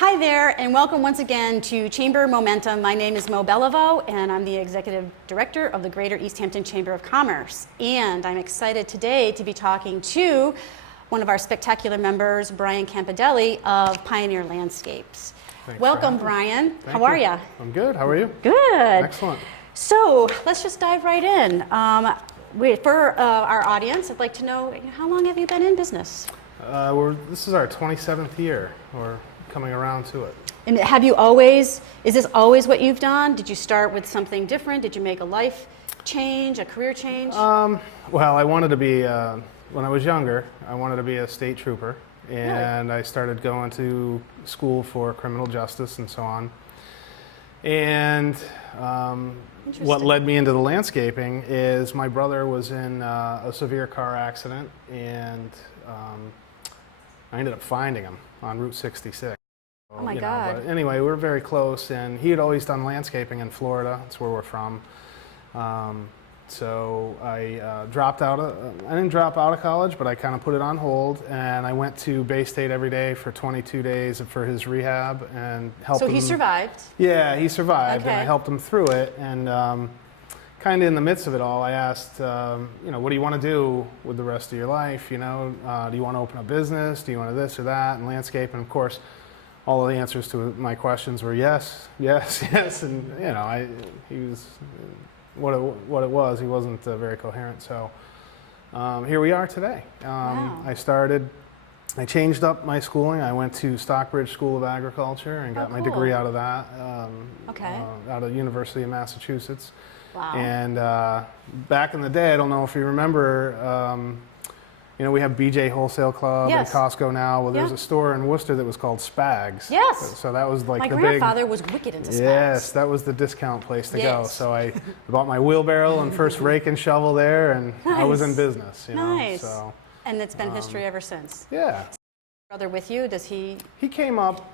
Hi there, and welcome once again to Chamber Momentum. My name is Mo Beliveau, and I'm the Executive Director of the Greater East Hampton Chamber of Commerce. And I'm excited today to be talking to one of our spectacular members, Brian Campodelli of Pioneer Landscapes. Thanks Welcome, Brian. Thank How are you? I'm good. How are you? Good. Excellent. So let's just dive right in. For our audience, I'd like to know, how long have you been in business? This is our 27th year. We're coming around to it. And is this always what you've done? Did you start with something different? Did you make a life change, a career change? Well, I wanted to be, when I was younger, I wanted to be a state trooper. And I started going to school for criminal justice and so on. And what led me into the landscaping is my brother was in a severe car accident, and I ended up finding him on Route 66. Oh my God. But anyway, we were very close, and he had always done landscaping in Florida. That's where we're from. So I dropped out. I didn't drop out of college, but I kind of put it on hold, and I went to Bay State every day for 22 days for his rehab and helped him. So he survived? Yeah, he survived, Okay. and I helped him through it. And kind of in the midst of it all, I asked, what do you want to do with the rest of your life? Do you want to open a business? Do you want to this or that? And landscape, and of course, all of the answers to my questions were yes, yes, yes. And he was what it was. He wasn't very coherent. So here we are today. Wow. I changed up my schooling. I went to Stockbridge School of Agriculture and got my degree out of that. Out of University of Massachusetts. Wow. And back in the day, I don't know if you remember, we have BJ Wholesale Club and Costco now. Well, there's a store in Worcester that was called Spags. Yes. So that was like my the grandfather was wicked into Spags. Yes, that was the discount place to go. Yes. So I bought my wheelbarrow and first rake and shovel there, and I was in Nice. business. Nice. So And it's been history ever since. yeah. Brother with you? Does he? He came up,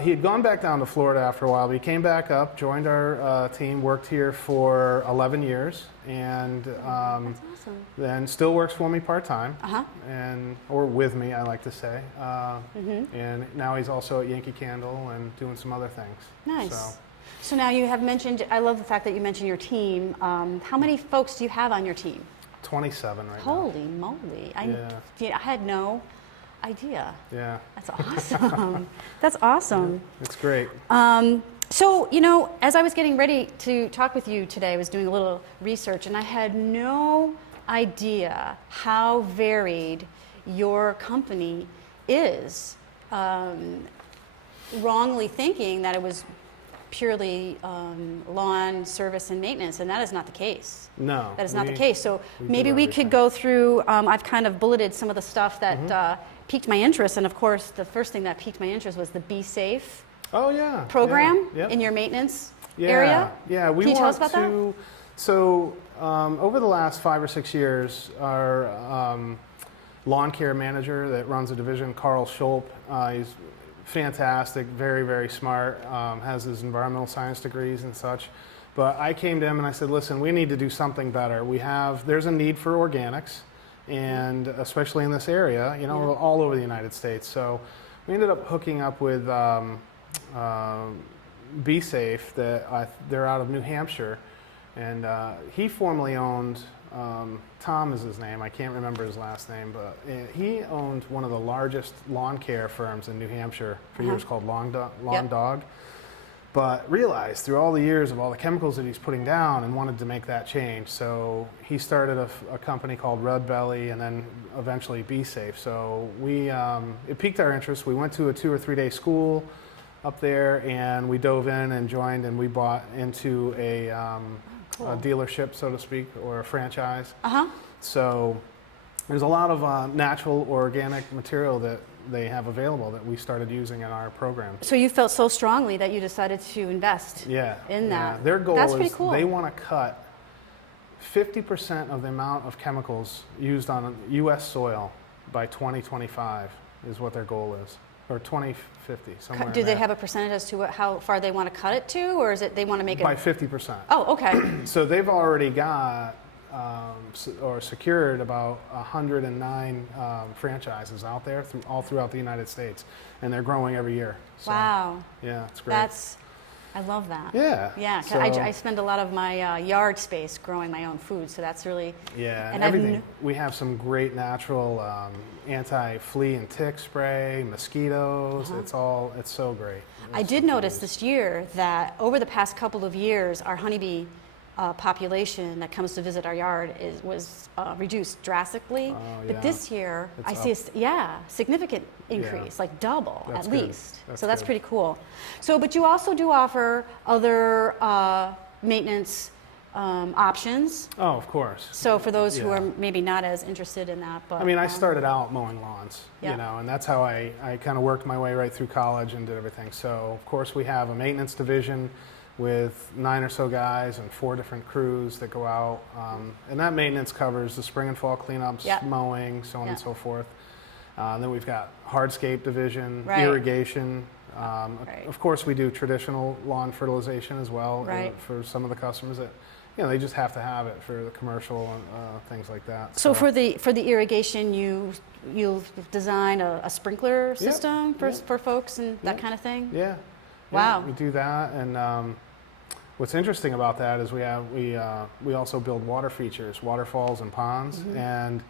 he had gone back down to Florida after a while, but he came back up, joined our team, worked here for 11 years, and That's awesome. then still works for me part-time, Uh-huh. or with me, I like to say. And now he's also at Yankee Candle and doing some other things. Nice. So now you have mentioned, I love the fact that you mentioned your team. How many folks do you have on your team? 27 right now. Holy moly. I had no idea. Yeah. That's awesome. That's awesome. It's great. So, as I was getting ready to talk with you today, I was doing a little research, and I had no idea how varied your company is. Wrongly thinking that it was purely lawn service and maintenance, and that is not the case. No. That is not the case. So maybe do we everything. could go through, I've kind of bulleted some of the stuff that piqued my interest, and of course the first thing that piqued my interest was the Be Safe program in your maintenance area. Yeah, Can you tell us about that? So over the last 5 or 6 years, our lawn care manager that runs a division, Carl Schulp, he's fantastic, very, very smart, has his environmental science degrees and such. But I came to him and I said, listen, we need to do something better. There's a need for organics, and especially in this area, all over the United States. So we ended up hooking up with Be Safe. They're out of New Hampshire, and he formerly owned, Tom is his name, I can't remember his last name, but he owned one of the largest lawn care firms in New Hampshire for years called Lawn Dog. But realized through all the years of all the chemicals that he's putting down and wanted to make that change. So he started a company called Red Belly, and then eventually Be Safe. So it piqued our interest. We went to a 2 or 3 day school up there, and we dove in and joined, and we bought into a dealership, so to speak, or a franchise. So there's a lot of natural organic material that they have available that we started using in our program. So you felt so strongly that you decided to invest in that. Their goal That's is pretty cool. they want to cut 50% of the amount of chemicals used on U.S. soil by 2025 is what their goal is, or 2050, somewhere Do in they there. have a percentage as to how far they want to cut it to, or is it they want to make it By 50%. Oh, okay. So they've already got or secured about 109 franchises out there all throughout the United States, and they're growing every year. So, Wow. yeah, it's great. I love that. Yeah. Yeah, 'cause So, I spend a lot of my yard space growing my own food, so that's really. yeah, and I've everything. We have some great natural anti-flea and tick spray, mosquitoes. It's so great. I did notice this year that over the past couple of years, our honeybee population that comes to visit our yard was reduced drastically. Oh, But yeah. this year, It's I see up. significant increase, like double That's at good. least. That's So that's good. pretty cool. So, but you also do offer other maintenance options. Oh, of course. So for those who Yeah. are maybe not as interested in that, but I mean, I started out mowing lawns, Yeah. and that's how I kind of worked my way right through college and did everything. So, of course, we have a maintenance division with 9 or so guys and 4 different crews that go out. And that maintenance covers the spring and fall cleanups, Yeah. mowing, so on and Yeah. so forth. Then we've got hardscape division, Right. irrigation. Right. Of course, we do traditional lawn fertilization as well Right. for some of the customers that, they just have to have it for the commercial things like that. So for the irrigation, you'll design a sprinkler system yeah. for folks and that Yeah. kind of thing. Yeah. Wow. Yeah, we do that, and what's interesting about that is we also build water features, waterfalls and ponds, Mm-hmm. and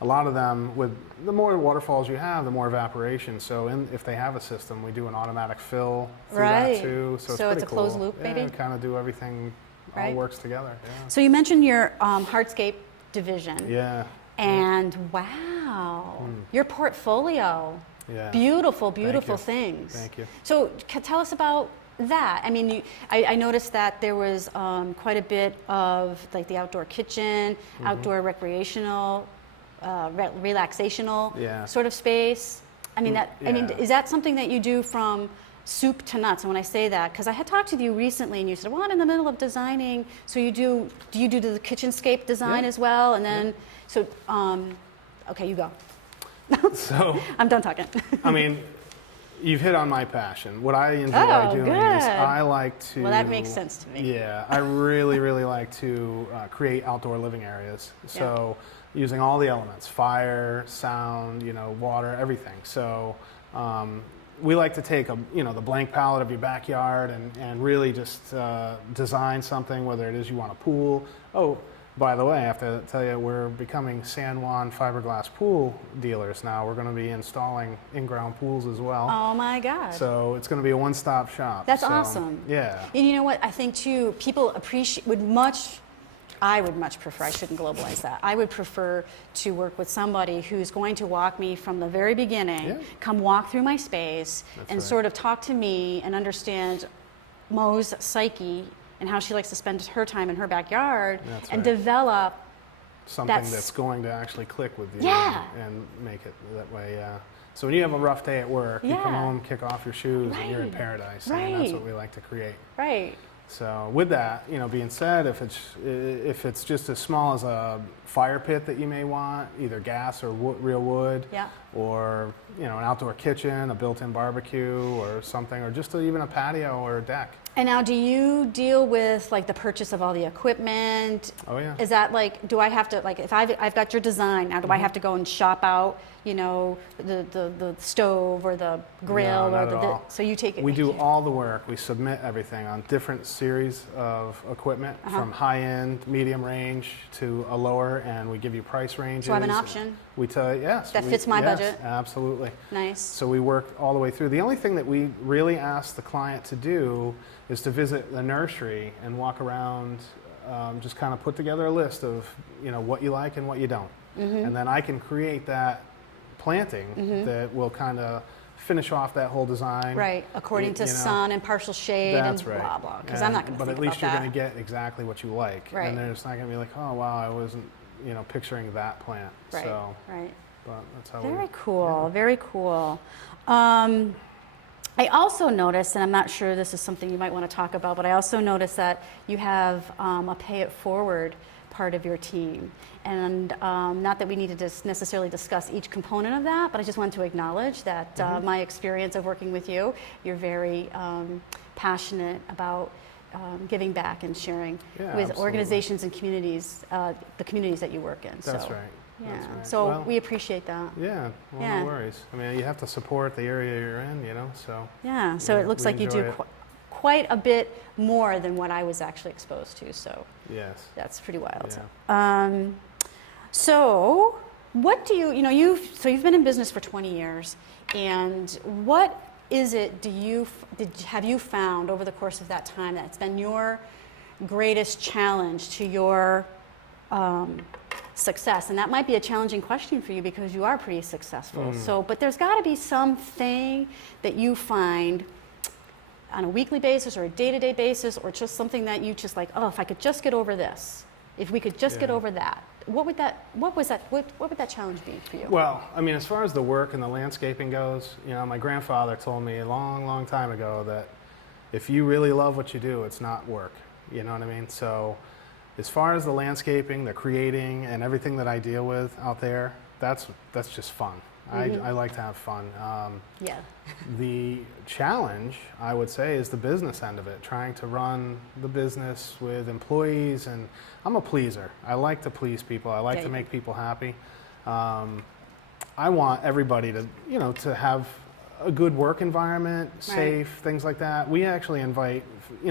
a lot of them, with the more waterfalls you have, the more evaporation. So if they have a system, we do an automatic fill through Right. that too. So So it's pretty a closed cool. loop, Yeah, maybe? kind of do everything, all Right. works together. So you mentioned your hardscape division, Yeah. and wow, your portfolio, Yeah. beautiful, beautiful you. things. Thank you. So tell us about that. I mean, I noticed that there was quite a bit of like the outdoor kitchen, Mm-hmm. outdoor recreational, relaxational Yeah. sort of space. I mean, Yeah. is that something that you do from soup to nuts? And when I say that, because I had talked to you recently, and you said, "Well, I'm in the middle of designing." So do you do the kitchenscape design Yeah. as well? And then, so, okay, you go. So, I'm done talking. I mean, you've hit on my passion. What I enjoy Oh, doing good. is I like to. Well, that makes sense to me. Yeah, I really, really like to create outdoor living areas. So, using all the elements: fire, sound, water, everything. So, we like to take the blank palette of your backyard and really just design something. Whether it is you want a pool. Oh, by the way, I have to tell you, we're becoming San Juan fiberglass pool dealers now. We're going to be installing in-ground pools as well. Oh my God. So it's going to be a one-stop shop. That's So, awesome. Yeah. And you know what? I think too, people I would much prefer, I shouldn't globalize that. I would prefer to work with somebody who's going to walk me from the very beginning, Yeah. come walk through my space, That's and right. sort of talk to me and understand Mo's psyche and how she likes to spend her time in her backyard, That's and right. develop. Something That's- that's going to actually click with you Yeah. and make it that way. So when you have a rough day at work, you come Yeah. home, kick off your shoes, and you're in Right. paradise. And that's Right. what we like to create. Right. So with that, being said, if it's just as small as a fire pit that you may want, either gas or real wood, Yeah. or an outdoor kitchen, a built-in barbecue, or something, or just even a patio or a deck. And now, do you deal with like the purchase of all the equipment? Oh yeah. Is that like, do I have to, like, if I've got your design, now do I Mm-hmm. have to go and shop out, the stove or the grill No, or not at all. so you take it? We do all the work. We submit everything on different series of equipment, Uh-huh. from high-end, medium range to a lower, and we give you price ranges. So I have an option? We tell you, yes. That fits my yes, budget? Absolutely. Nice. So we work all the way through. The only thing that we really ask the client to do is to visit the nursery and walk around, just kind of put together a list of what you like and what you don't, Mm-hmm. and then I can create that planting that will kind of finish off that whole design. Right, according to you know, sun and partial shade That's and right. blah blah. Because I'm not going to But think at least about you're that. going to get exactly what you like, Right. and then it's not going to be like, oh wow, I wasn't picturing that plant. Right. So, Right. but that's how Very we. cool. Very cool. I also noticed, and I'm not sure this is something you might want to talk about, but I also noticed that you have a pay it forward part of your team. And not that we need to necessarily discuss each component of that, but I just wanted to acknowledge that my experience of working with you, you're very passionate about giving back and sharing Yeah, with absolutely. organizations and communities, the communities that you work in. That's so, right. Yeah. That's right. So Well, we appreciate that. yeah, well, Yeah. no worries. I mean, you have to support the area you're in, so. Yeah. So we- it looks we like you do enjoy it. quite a bit more than what I was actually exposed to. So Yes. that's pretty wild. Yeah. So what do you've been in business for 20 years, and what is it have you found over the course of that time that's been your greatest challenge to your success? And that might be a challenging question for you because you are pretty successful. So, but there's got to be something that you find on a weekly basis or a day-to-day basis, or just something that you just like, oh, if I could just get over this, if we could just get Yeah. over that, what would that challenge be for you? Well, I mean, as far as the work and the landscaping goes, my grandfather told me a long, long time ago that if you really love what you do, it's not work. You know what I mean? So as far as the landscaping, the creating, and everything that I deal with out there, that's just fun. I like to have fun. Yeah. The challenge, I would say, is the business end of it, trying to run the business with employees, and I'm a pleaser. I like to please people. I like Yeah, to you make people happy. I want everybody to have a good work environment, safe, things like that. We actually invite,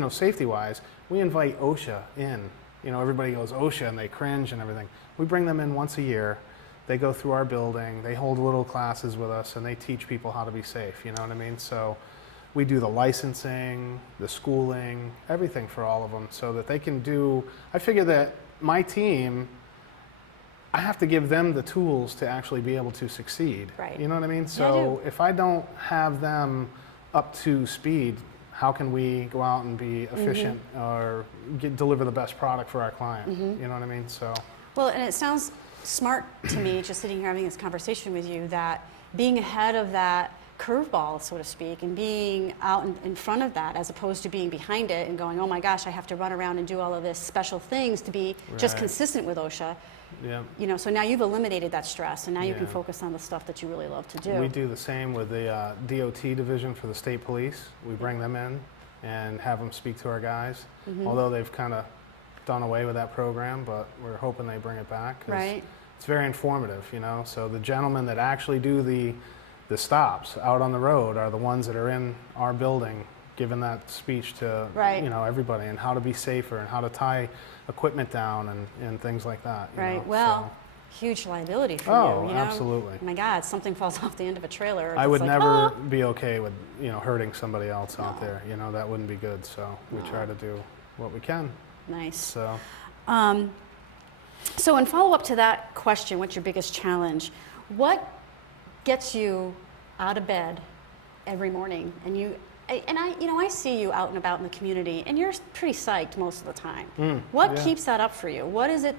safety-wise, we invite OSHA in. Everybody goes OSHA and they cringe and everything. We bring them in once a year. They go through our building, they hold little classes with us, and they teach people how to be safe, you know what I mean? So we do the licensing, the schooling, everything for all of them so that they can do, I figure that my team, I have to give them the tools to actually be able to succeed. Right. You know what I mean? I So if I don't have them up to speed, how can we go out and be efficient or deliver the best product for our client? You know what I mean? So. Well, and it sounds smart to me, just sitting here having this conversation with you, that being ahead of that curveball, so to speak, and being out in front of that as opposed to being behind it and going, oh my gosh, I have to run around and do all of this special things to be just Right. consistent with OSHA. Yeah. So now you've eliminated that stress, and now you can Yeah. focus on the stuff that you really love to do. We do the same with the DOT division for the state police. We bring them in and have them speak to our guys, although they've kind of done away with that program, but we're hoping they bring it back. 'Cause Right. it's very informative, So the gentlemen that actually do the stops out on the road are the ones that are in our building giving that speech to, Right. everybody, and how to be safer and how to tie equipment down and things like that. Right. Well, huge liability for Oh, you. absolutely. Oh my God, something falls off the end of a trailer. I it's would like, never "Ah!" be okay with, hurting somebody else out No. there. That wouldn't be good. So we No. try to do what we can. Nice. So So in follow-up to that question, what's your biggest challenge? What gets you out of bed every morning? And I see you out and about in the community, and you're pretty psyched most of the time. What yeah. keeps that up for you? What is it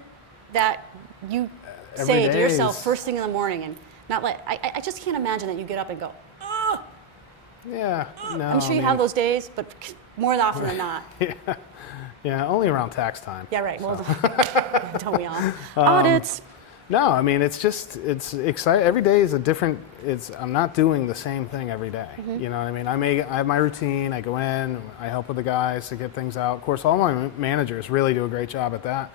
that you Every say to day yourself is- first thing in the morning, and not like I just can't imagine that you get up and go. yeah, no. I'm sure I you have mean, those days, but more often than not. Yeah, only around tax time. Yeah, right. Well, So. don't we all? Audits. No, I mean it's exciting. Every day is a different. I'm not doing the same thing every day. You know what I mean? I have my routine. I go in. I help with the guys to get things out. Of course, all my managers really do a great job at that.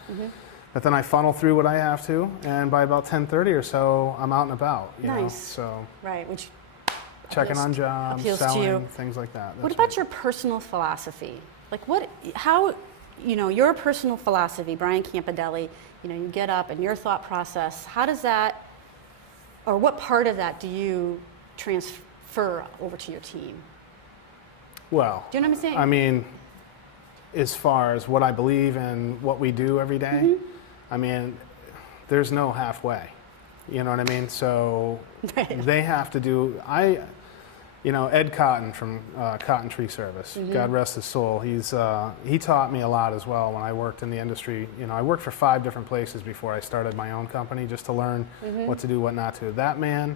But then I funnel through what I have to, and by about 10:30 or so, I'm out and about. You know? Nice. So Right, which checking appeals- on jobs, appeals to selling, you. things like that. What That's about right. your personal philosophy? Like your personal philosophy, Brian Campodelli, you get up and your thought process, how does that, or what part of that do you transfer over to your team? Well, Do you know what I'm saying? I mean, as far as what I believe and what we do every day, I mean, there's no halfway. You know what I mean? So they have to do. Ed Cotton from Cotton Tree Service, God rest his soul. He taught me a lot as well when I worked in the industry. I worked for 5 different places before I started my own company just to learn what to do, what not to. That man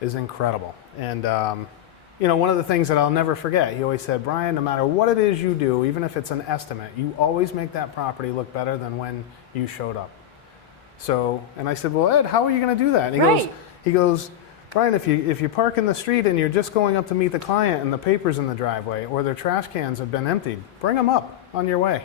is incredible. And one of the things that I'll never forget, he always said, Brian, no matter what it is you do, even if it's an estimate, you always make that property look better than when you showed up. So, and I said, well, Ed, how are you going to do that? And he goes, Brian, if you park in the street and you're just going up to meet the client and the paper's in the driveway or their trash cans have been emptied, bring them up on your way.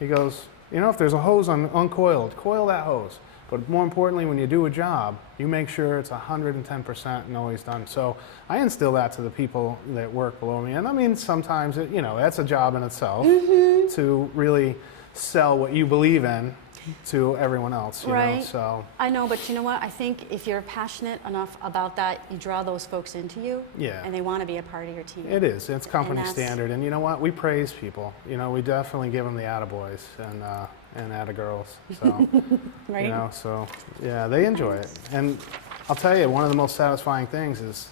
He goes, you know, if there's a hose uncoiled, coil that hose. But more importantly, when you do a job, you make sure it's 110% and always done. So I instill that to the people that work below me. And I mean, sometimes, you know, that's a job in itself to really sell what you believe in to everyone else, you know, so. I know, but you know what? I think if you're passionate enough about that, you draw those folks into you, Yeah. and they want to be a part of your team. It is. It's company And standard. And you know what? We praise people. You know, we definitely give them the attaboys and attagirls. So, Right? you know, so, yeah, they enjoy it. And I'll tell you, one of the most satisfying things is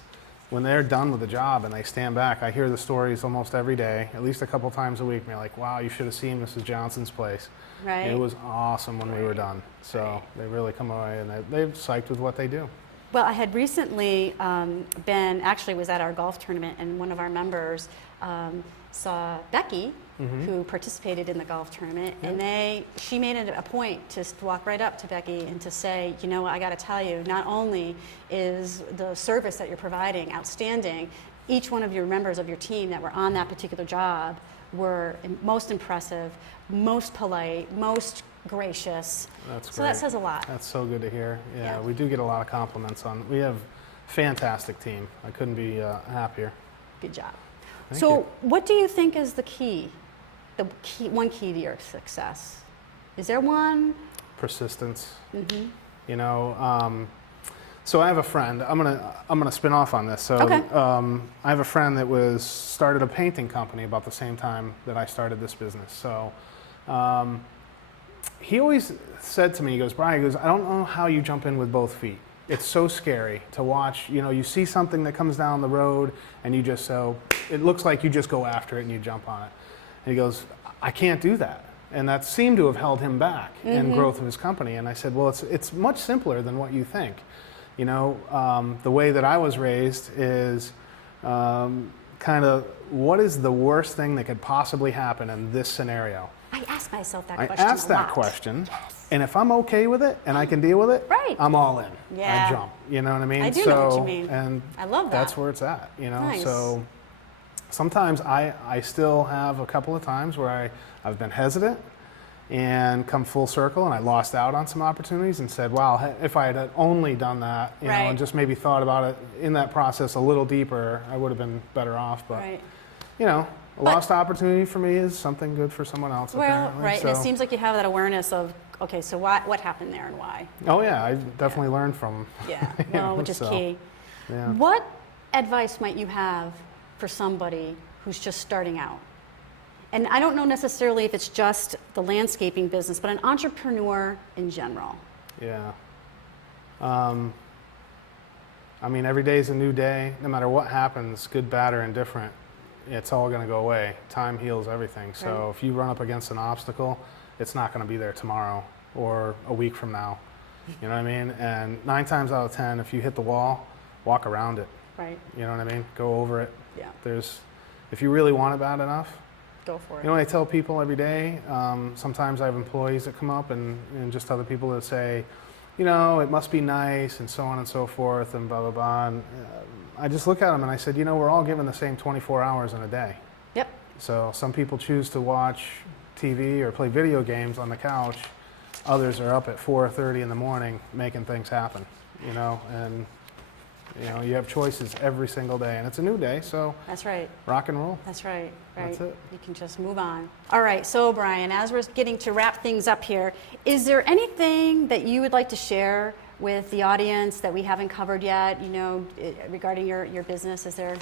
when they're done with the job and they stand back. I hear the stories almost every day, at least a couple times a week. And you're like, wow, you should have seen Mrs. Johnson's place. Right. It was awesome when we were done. So they really come away and they're psyched with what they do. Well, I had recently was at our golf tournament, and one of our members saw Becky, who participated in the golf tournament, and she made it a point to walk right up to Becky and to say, you know, I got to tell you, not only is the service that you're providing outstanding, each one of your members of your team that were on that particular job were most impressive, most polite, most gracious. That's so great. that says a lot. That's so good to hear. Yeah, Yeah. we do get a lot of compliments on. We have a fantastic team. I couldn't be happier. Good job. Thank So you. what do you think is the key, one key to your success? Is there one? Persistence. Mm-hmm. You know, so I have a friend. I'm gonna spin off on this. So Okay. I have a friend that started a painting company about the same time that I started this business. So he always said to me, he goes, Brian, he goes, I don't know how you jump in with both feet. It's so scary to watch. You know, you see something that comes down the road and you just it looks like you just go after it and you jump on it. And he goes, I can't do that. And that seemed to have held him back in growth of his company. And I said, well, it's much simpler than what you think. You know, the way that I was raised is kind of what is the worst thing that could possibly happen in this scenario? I ask myself that I question asked a that lot. question, and if I'm okay with it and I can deal with it, Right. I'm all in. Yeah. I jump. You know what I mean? I do know what you mean. And I love that. that's where it's at. You know, Nice. so sometimes I still have a couple of times where I've been hesitant and come full circle, and I lost out on some opportunities and said, wow, if I had only done that, you know, Right. and just maybe thought about it in that process a little deeper, I would have been better off. But Right. you know, a lost opportunity for me is something good for someone else. Well, apparently. right. So, And it seems like you have that awareness of, okay, so what happened there and why? oh yeah, I definitely learned from. Yeah. you No, know, which is so, key. Yeah. What advice might you have for somebody who's just starting out? And I don't know necessarily if it's just the landscaping business, but an entrepreneur in general. Yeah. I mean, every day is a new day. No matter what happens, good, bad, or indifferent, it's all going to go away. Time heals everything. So Right. if you run up against an obstacle, it's not going to be there tomorrow or a week from now. You know what I mean? And 9 times out of 10, if you hit the wall, walk around it. Right. You know what I mean? Go over it. Yeah. If you really want it bad enough, Go for it. you know what I tell people every day? Sometimes I have employees that come up and just other people that say, you know, it must be nice and so on and so forth and blah, blah, blah. And I just look at them and I said, you know, we're all given the same 24 hours in a day. Yep. So some people choose to watch TV or play video games on the couch. Others are up at 4:30 in the morning making things happen, you know, and you know, you have choices every single day and it's a new day. So That's right. rock and roll. That's right. Right. That's it. You can just move on. All right. So, Brian, as we're getting to wrap things up here, is there anything that you would like to share with the audience that we haven't covered yet? You know, regarding your business, what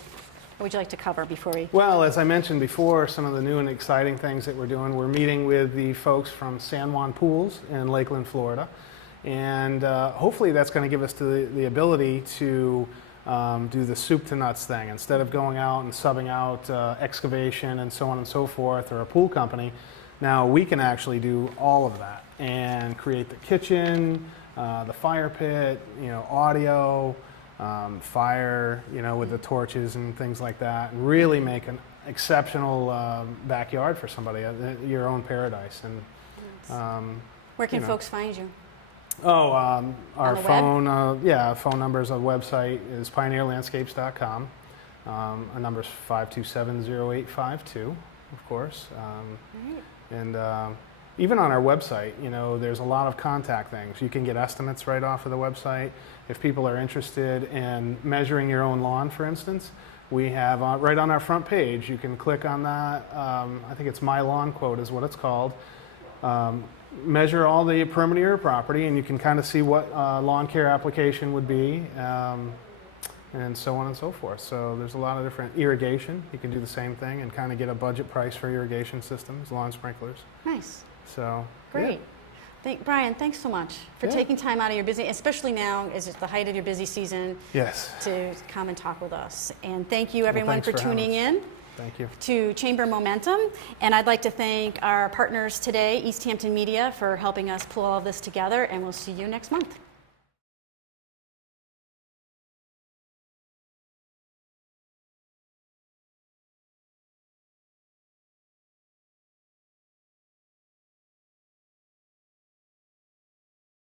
would you like to cover before we? Well, as I mentioned before, some of the new and exciting things that we're doing, we're meeting with the folks from San Juan Pools in Lakeland, Florida. And hopefully that's going to give us the ability to do the soup to nuts thing. Instead of going out and subbing out excavation and so on and so forth, or a pool company, now we can actually do all of that and create the kitchen, the fire pit, you know, audio, fire, you know, with the torches and things like that, and really make an exceptional backyard for somebody, your own paradise. And Where can you know. folks find you? Our the web? phone, phone numbers on the website is pioneerlandscapes.com. Our number is 527-0852, of course. Right. And even on our website, you know, there's a lot of contact things. You can get estimates right off of the website. If people are interested in measuring your own lawn, for instance, we have right on our front page, you can click on that. I think it's My Lawn Quote is what it's called. Measure all the perimeter of your property, and you can kind of see what lawn care application would be, and so on and so forth. So there's a lot of different irrigation. You can do the same thing and kind of get a budget price for irrigation systems, lawn sprinklers. Nice. So Great. Brian, thanks so much for Yeah. taking time out of your busy, especially now as it's the height of your busy season, yes, to come and talk with us. And thank you everyone thanks for for having tuning us. in thank you. to Chamber Momentum. And I'd like to thank our partners today, East Hampton Media, for helping us pull all of this together. And we'll see you next month.